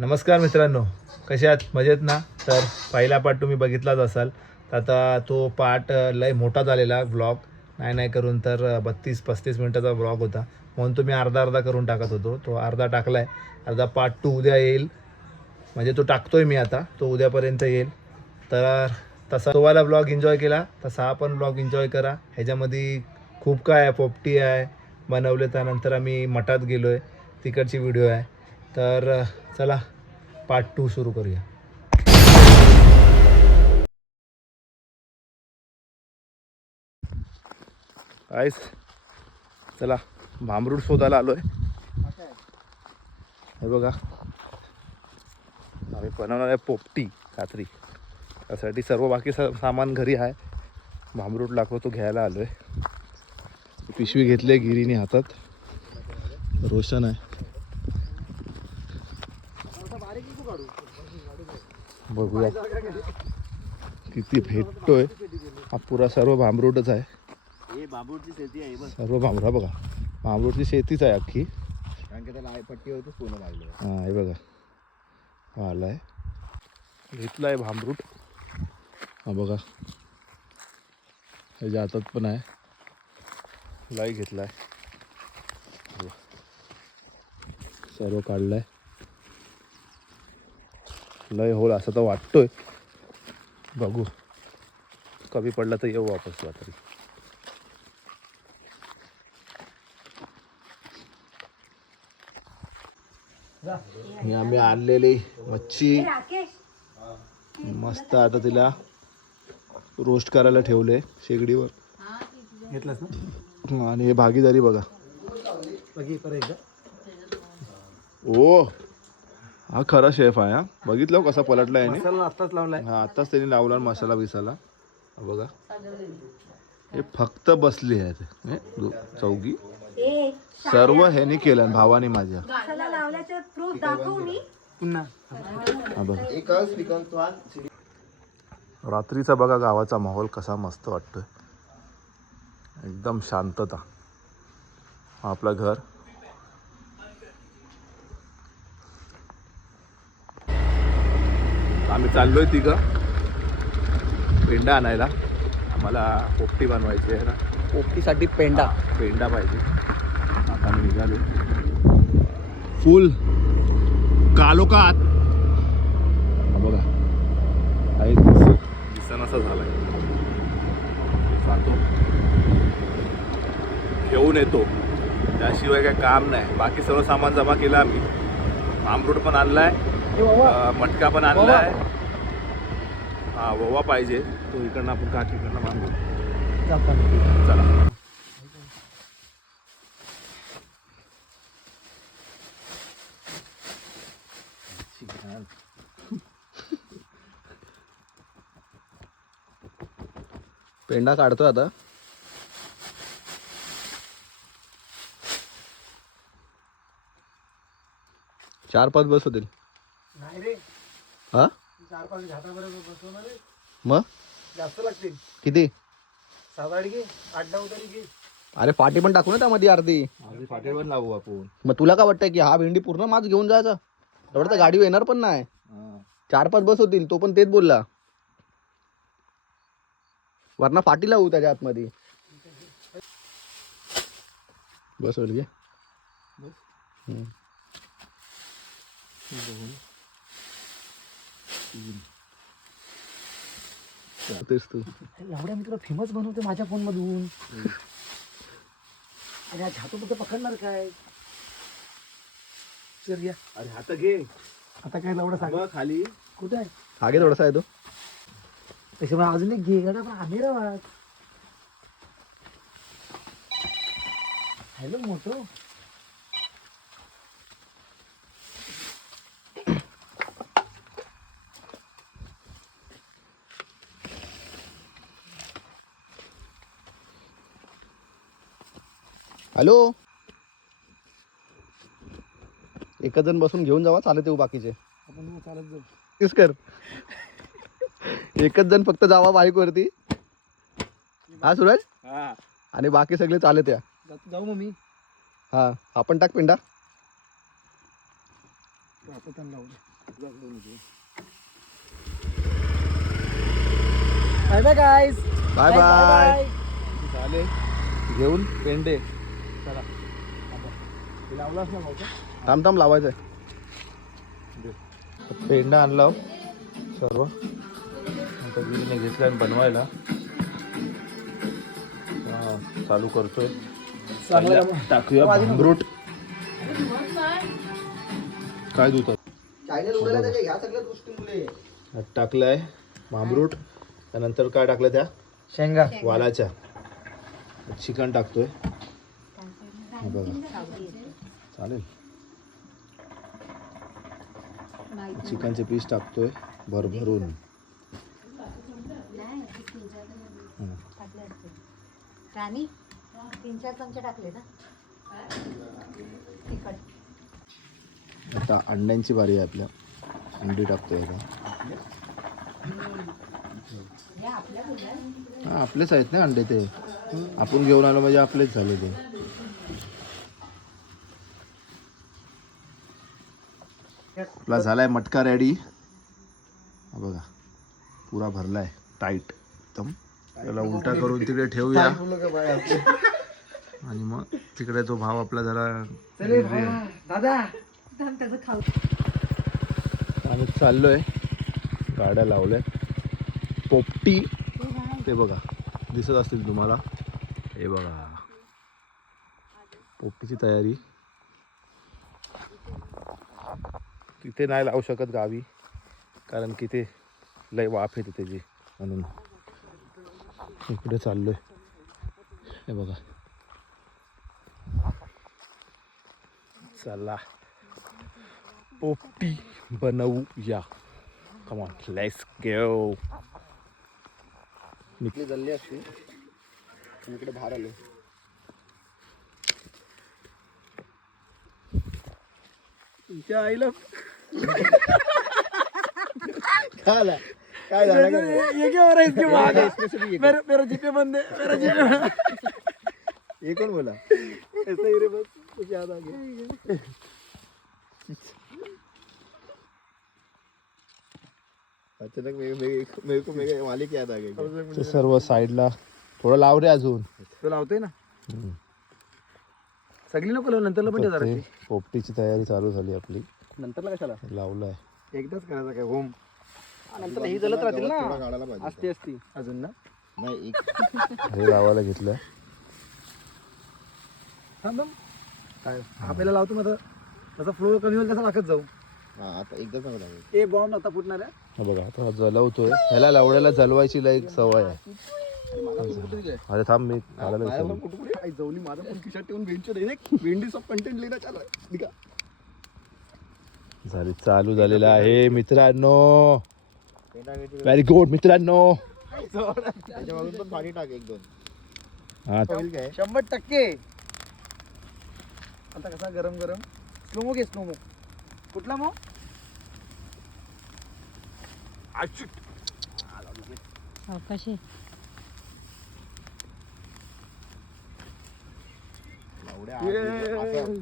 नमस्कार मित्रांनो, कसे आहात? मजेत ना? तर पहिला पार्ट तुम्ही बघितलाच असाल. आता तो पार्ट लय मोठा झालेला व्लॉग नाही करून तर 32-35 मिनिटाचा व्लॉग होता, म्हणून तुम्ही अर्धा करून टाकत होतो. तो अर्धा टाकला आहे. अर्धा पार्ट 2 उद्या येईल, म्हणजे तो टाकतोय मी आता, तो उद्यापर्यंत येईल. तर तसा तुम्हाला व्लॉग एन्जॉय केला तसा हा पण व्लॉग एन्जॉय करा. ह्याच्यामध्ये खूप काय आहे, पोपटी आहे बनवले, त्यानंतर आम्ही मठात गेलो आहे, तिकडची व्हिडिओ आहे. तर चला पार्ट 2 सुरू करूया. गाईस चला भांबरूड शोधायला आलो आहे. हे बघा, आम्ही बनवणार आहे पोपटी कात्री. त्यासाठी सर्व बाकी सामान घरी आहे. भांबरूड लागतो तो घ्यायला आलो आहे. पिशवी घेतली आहे गिरीने हातात. रोशन आहे, बघूया किती भेटतोय. हा पुरा सर्व भांबरूटच आहे. सर्व भांबरा बघा, भांबरूटची शेतीच आहे अख्खी. हां हे बघा, हा आलाय, घेतलाय भांबरूट. हा बघा, ह्याच्या हातात पण आहे, लाई घेतलाय, सर्व काढलाय. लय होल असं तर वाटतोय, बघू कमी पडला तर येऊ वापस रात्री. ही आम्ही आणलेली मच्छी मस्त, आता तिला रोस्ट करायला ठेवले शेगडीवर. घेतलास ना? आणि हे भागीदारी बघा. ओ हा खरा शेफ आहे. हा बघितलं कसा पलटला आहे, आत्ताच लावलाय. हा आत्ताच त्यांनी लावला मसाला बिसाला. बघा हे फक्त बसली आहेत चौघी, सर्व ह्यानी केलं भावाने माझ्या. रात्रीचा बघा गावाचा माहोल कसा मस्त वाटतोय, एकदम शांतता. आपलं घर. आम्ही चाललोय तिघं पेंडा आणायला. आम्हाला पोपटी बनवायची आहे ना, पोपटीसाठी पेंडा पाहिजे. आता मी निघालो फुल कालोखात. बघा आहे दिसन असा झालाय. सांगतो घेऊन येतो, त्याशिवाय काय काम नाही. बाकी सर्व सामान जमा केलं आम्ही. आमरूट पण आणलाय, मटका पण आणलाय. हा ववा पाहिजे तो इकडनं आपण काकीकडनं मागू. चला पेंडा काढतोय आता. चार पाच बस होतील. हा मग जास्त लागतील. किती? 7-8 घे, 8-9 तरी घे. अरे फाटी पण टाकू ना त्यामध्ये अर्धी. फाटे पण लावू आपण. मग तुला काय वाटतंय की हा भेंडी पूर्ण माच घेऊन जायचा? एवढं तर गाडी येणार पण नाही. 4-5 बस होतील. तो पण तेच बोलला, वरना फाटी लावू त्याच्या आतमध्ये. बस होईल घे. तेच तू एवढ्या मी तुला फेमस बनवते माझ्या फोन मधून. अरे आज हातू कुठं पकडणार काय? चल या. अरे हात घे. आता काय एवढं सांग खाली कुठं आहे? आगे थोडासा आहे तो. त्याच्यामुळे अजून एक घे गाडा, पण आम्ही राहा. हॅलो मोठो. हॅलो, एकच जण बसून घेऊन जावा, चालत येऊ बाकीचे. आपण चालत जाऊ. तेच कर. एकच जण फक्त जावा बाईक वरती. हा सूरज. आणि बाकी सगळे चालत या. जाऊ मग मी. हा आपण टाक पेंडा. आपण लावू. Bye bye guys. Bye bye. झाले घेऊन पेंडे. चला लावलाच ना भाऊ थांब थांब लावायचंय. पेंडा आणला हो सर्व आता गिरीने घेतला आणि बनवायला चालू करतोय. टाकूया भांबरूट. काय दूध टाकलाय भांबरूट. त्यानंतर काय टाकलं त्या शेंगा वालाच्या. चिकन टाकतोय हे बघा. चालेल चिकनचे पीस टाकतोय भरभरून. राणी 3-4 चमचे टाकले ना तिखट. आता अंड्यांची बारी आहे आपल्या. अंडी टाकतोय आता. हा आपलेच आहेत ना अंडे ते. आपण घेऊन आलो म्हणजे आपलेच झाले ते. आपला झालाय मटका रेडी. हा बघा पुरा भरलाय टाईट एकदम. त्याला उलटा करून तिकडे ठेवूया आणि मग तिकडे तो भाव आपला जरा दादा त्याचं खाऊ. आम्ही चाललोय. गाड्या लावल्या. पोपटी ते बघा दिसत असतील तुम्हाला. हे बघा पोपटीची तयारी. तिथे नाही लावू शकत गावी कारण की ते लय वाफ येते त्याची म्हणून. इकडे चाललोय. हे बघा चला पोपटी बनवूया. Come on let's go. इथली जल्ली असते इकडे बाहेर आलो. तुमच्या आईला काय काय झालं ये क्या हो रहा है इसके बाद? मेरा जीपे बंद है. मेरा जीपे हे कोण बोला. ऐसा ही रे बस कुछ याद आ गया. अचानक मेरे को मेरे मालिक याद आ गई. ते सर्व साईडला थोडं लाव रे अजून. तो लावतोय ना सगळी नको लावू. नंतरला पण तर ते पोपटीची तयारी चालू झाली आपली. नंतरला कशाला लावलाय. एकदाच करायचा काय होम. नंतर ही जलत राहतील थोडा ना. काढायला पाहिजे. असते असती अजून ना. नाही एक हे लावायला घेतलंय. थांब काय हा पहिला लावतो मग त्याचा फ्लो कमी होईल तसा टाकत जाऊ. हा आता एकदा सांगू लागेल. ए बॉम्ब आता फुटणार आहे. हा बघा आता जलवतोय. ह्याला लावड्याला जलवायची लय एक सवय आहे. अरे थांब मी काढायला विसरलो. कुठे जवली माझा पण खिशात ठेवून भेंडी सब कंटेंट लिहिला चालू आहे. झाली चालू झालेलं आहे मित्रांनो. व्हेरी गुड मित्रांनो. त्याच्या मागून पण पाणी टाक 1-2. हा होईल काय 100%. आता कसा गरम गरम स्लोमो घे. स्लोमो कुठला मग कशी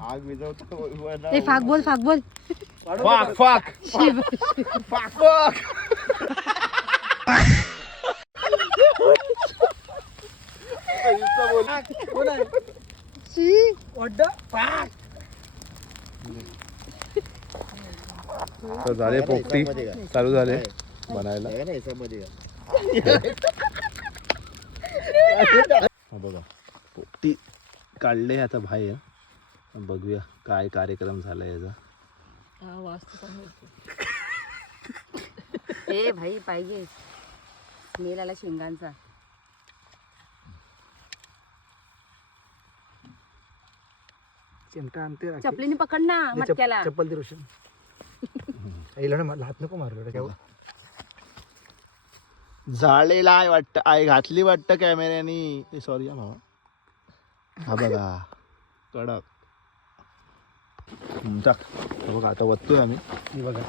आग विझवतो. ते फाक बोल फाक बोल. फाक फाक फाक फाक. कोण आहे वड्डा पाक. तर झाले पोपटी चालू झाले बनायला. आहे ना याच्यामध्ये हा बघा पोपटी काढले आता बाहेर. बघूया काय कार्यक्रम झाला याचा. ए भाई पाहिजे स्मेल आला शेंगांचा. चिमटा आणते राखी. चपलीने पकड ना मटक्याला. चप्पल दे रोशन. आईला ना मला हात नको मारलो काय. झालेला आहे वाटतं. आई घातली वाटतं कॅमेऱ्यानी. सॉरी हा भावा. हा बघा कडक. टाक. हा बघा आता वततोय आम्ही. हे बघा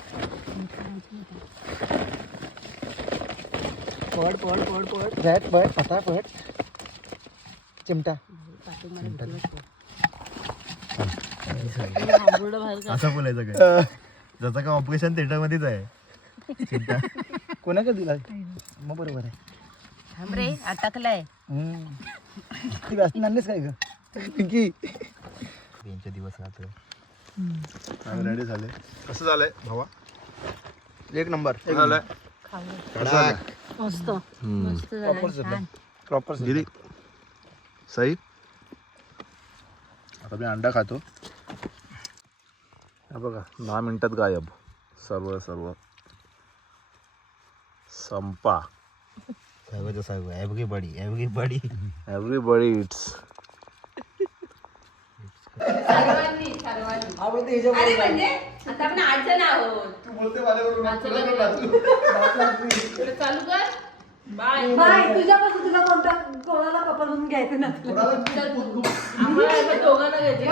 पड पड पड पड झॅट पड पटापट. चिमटा असं बोलायचं काय. जसं का ऑपरेशन थिएटर मध्येच आहे चिंता. कोणाकडे दिला मग बरोबर आहे. थांब रे अटकलाय. ती व्यासपीठ आणलीस काय ग पिंकी? त्यांचे दिवस राहतो. रेडी झाले. कसं झालंय भावा? एक नंबर झालंय मस्त मस्त झालं. प्रॉपर गिरी सई. आता मी अंडा खातो. हा बघा 10 मिनिटात गायब सर्व संपा. सर्व एव्हरीबडी इट्स सर्वांनी अरे म्हणजे आता आपण 8 जण आहोत. तू बोलते माझ्याबरोबर चालू कर. बाय बाय तुझ्यापासून तुला कोणाला कपडून घ्यायचं नसलं. आम्हाला दोघांना घ्यायचे.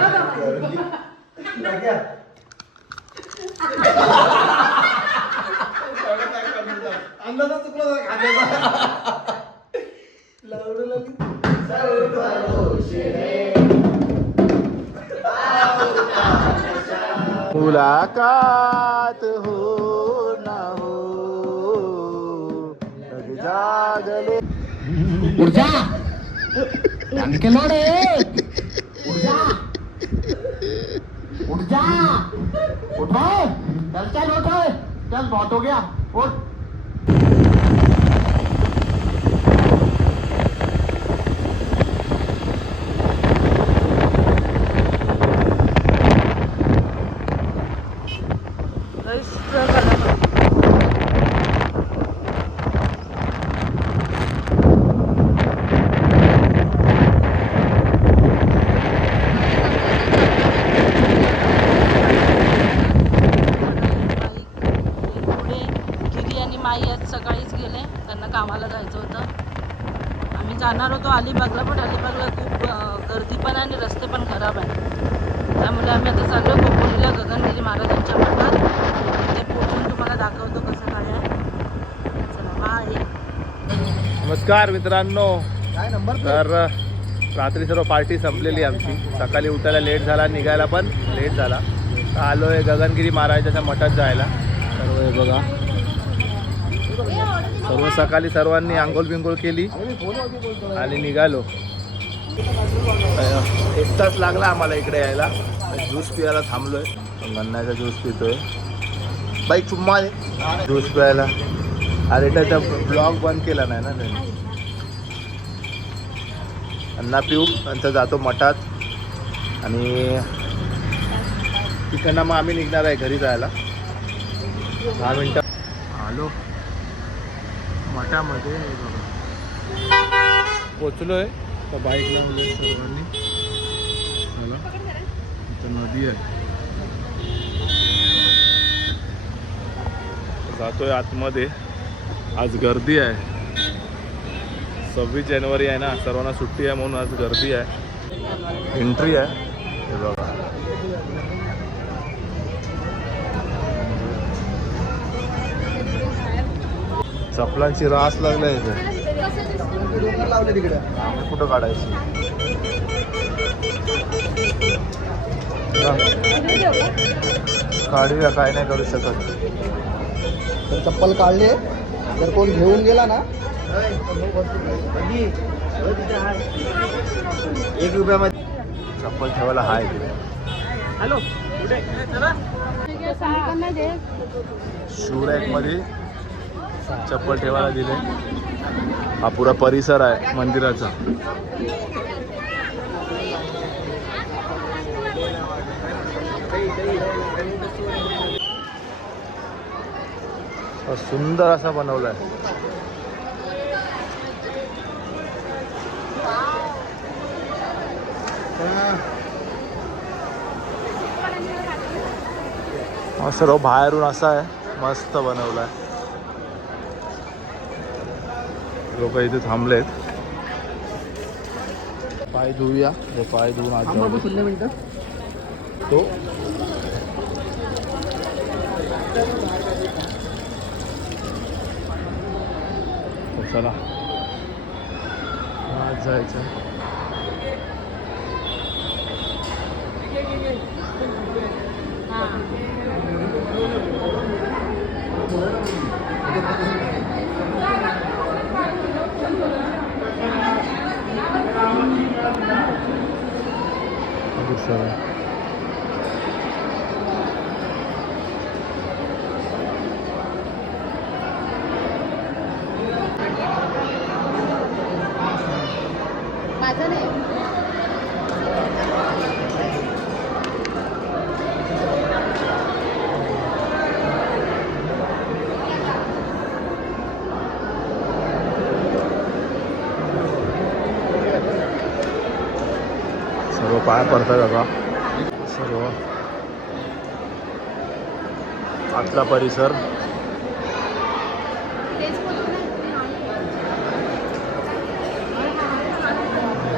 अंदाजा चुकला खाण्याचा. मुलाकात हो ना हो लग जागले. गिरी आणि माई आज सकाळीच गेले. त्यांना कामाला जायचं होतं. आम्ही जाणार होतो अलिबागला, पण अलिबागला खूप गर्दी पण आहे आणि रस्ते पण खराब आहे. त्यामुळे आम्ही आता चाललो खोपोलीला गगनगिरी महाराजांच्या मठात. तिथे पोहोचून तुम्हाला दाखवतो कसं काय आहे. चला बाय. नमस्कार मित्रांनो. काय नंबर तर रात्री सर्व पार्टी संपलेली आमची. सकाळी उठायला लेट झाला, निघायला पण लेट झाला. तर आलोय गगनगिरी महाराजाच्या मठात जायला. सर्व हे बघा, सर्व सकाळी सर्वांनी आंघोळ बिंघोळ केली आणि निघालो. 1 तास लागला आम्हाला इकडे यायला. ज्यूस पियाला थांबलोय. गन्नाचा ज्यूस पितोय. बाईक चुम्मा ज्यूस प्यायला. अरे त्याचा ब्लॉग बंद केला नाही ना त्यांनी. अन्ना पिऊ नंतर जातो मठात आणि तिकडनं मग आम्ही निघणार आहे घरी जायला. 10 मिनटं आलो मठामध्ये. पोचलोय तर बाईक लावली सर्वांनी. इथं नदी आहे. जातोय आतमध्ये. आज गर्दी आहे. 26 जानेवारी आहे ना, सर्वांना सुट्टी आहे म्हणून आज गर्दी आहे. एंट्री आहे हे बघा. चपलांची रास लागलाय इथे. लावले तिकडे. कुठं काढायची? काढूया, काय नाही करू शकत. तर चप्पल काढले जर कोण घेऊन गेला ना ₹1 चप्पल ठेवायला हाय तिथे. हॅलो शूरॅक मध्ये चप्पल ठेवायला दिले. हा पुरा परिसर आहे मंदिराचा. सुंदर असा बनवलाय. सर्व बाहेरून असा आहे, मस्त बनवलाय. लोक इथे थांबलेत. पाय धुऊया. हे पाय धुवून आज जाऊ. 0 मिनिटं. तो चला आज जायचं. माझं नाही. सर्व पाया पडतात आता. सर्व आतला परिसर.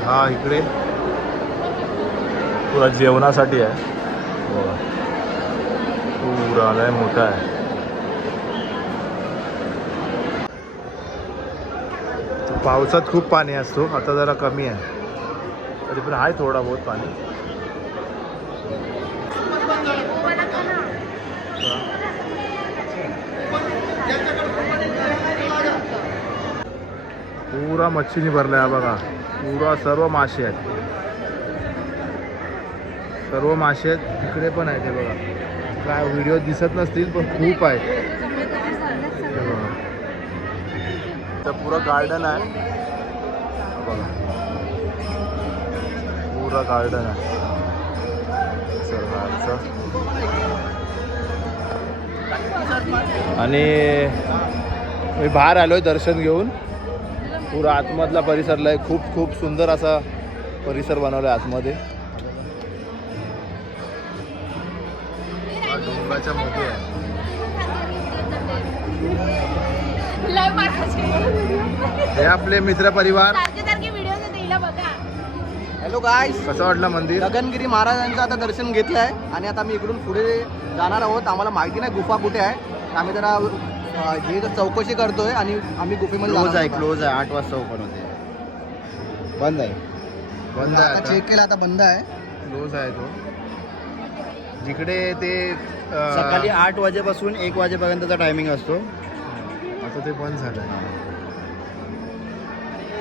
हा इकडे पुरा जेवणासाठी आहे. बघा. पुरा लय मोठा आहे. पावसात खूप पाणी असतो, आता जरा कमी आहे, तरी पण आहे थोडा बहुत पाणी. पुरा मच्छीनी भरलाय बघा. पुरा सर्व मासे आहेत, सर्व मासे आहेत. इकडे पण आहे ते बघा. काय व्हिडिओ दिसत नसतील पण खूप आहेत. हे बघा. तर पुरं गार्डन आहे बघा. पुरा गार्डन आहे सर्वांचं. आणि मी बाहेर आलोय दर्शन घेऊन. पुरा आतमधला परिसर लय खूप खूप सुंदर असा परिसर बनवलाय आतमध्ये. डोंगराच्या मध्ये आहे. हे आपले मित्र परिवार. हॅलो गाईस, कसं वाटलं मंदिर? गगनगिरी महाराजांचं आता दर्शन घेतलं आहे आणि आता आम्ही इकडून पुढे जाणार आहोत. आम्हाला माहिती नाही गुफा कुठे आहे. आम्ही जरा हे चौकशी करतोय आणि आम्ही गुफेमध्ये क्लोज जाणार आहे, आहोत. क्लोज आहे. 8 वाजता ओपन होते. बंद आहे. बंद आता आहे. चेक केला, आता बंद आहे. क्लोज आहे तो. जिकडे ते सकाळी 8 वाजेपासून 1 वाजेपर्यंतचा टायमिंग असतो. आता ते बंद झालं.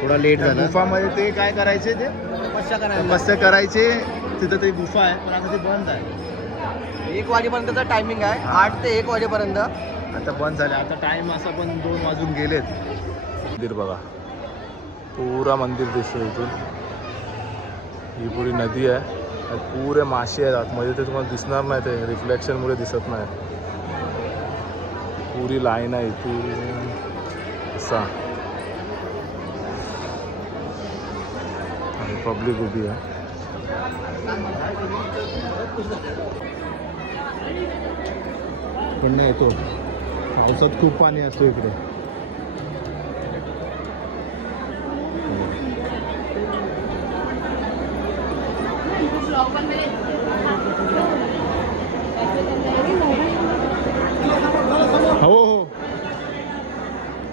थोडा लेट झाला. गुफामध्ये ते काय करायचे, ते तपस्या करायचे तिथं. ते गुफा आहे पण आता ते बंद आहे. 1 वाजेपर्यंतचा टायमिंग आहे. 8 ते 1 वाजेपर्यंत. आता बंद झाले. आता टाइम असा पण 2 वाजून गेलेत. मंदिर बघा. पुरा मंदिर दिसतं इथून. ही पुरी नदी आहे. पुरे मासे आहेत आतमध्ये. ते तुम्हाला दिसणार नाही, ते रिफ्लेक्शनमुळे दिसत नाही. पुरी लाईन आहे इथून असा. आणि पब्लिक उभी आहे. पण नाही येतो. पावसात खूप पाणी असतो इकडे. ब्लॉग बनवायला